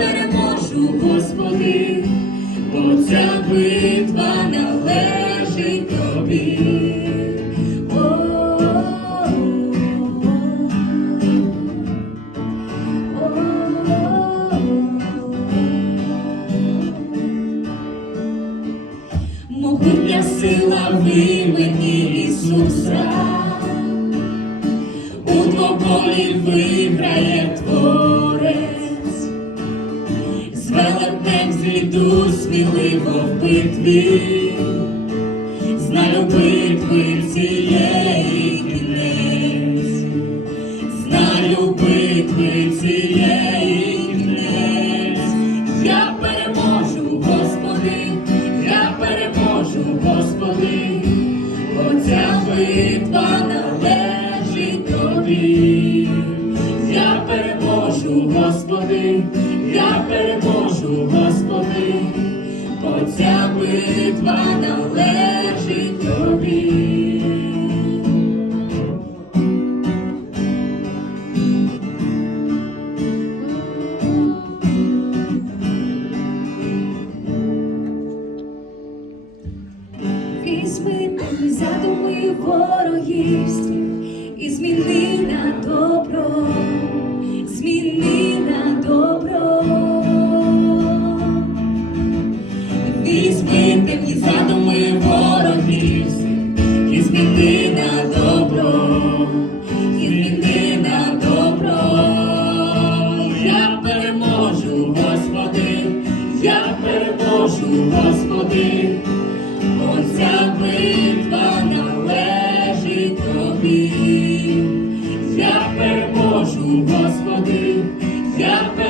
Переможу, Господи, бо ця битва належить тобі. Могутня сила в імені Ісуса, у двоболі виграє Творець, зійду сміливо в битві, знаю битви цієї кінець, знаю битви цієї кінець, я переможу, Господи, я переможу, Господи, бо ця битва належить тобі. Я переможу, Господи, Господи, бо ця битва належить тобі. Візьми задуми ворогівські і зміни на добро, зміни на добро, зміни на добро. Я переможу, Господи, я переможу, Господи. Оця битва належить тобі. Я переможу, Господи, я переможу,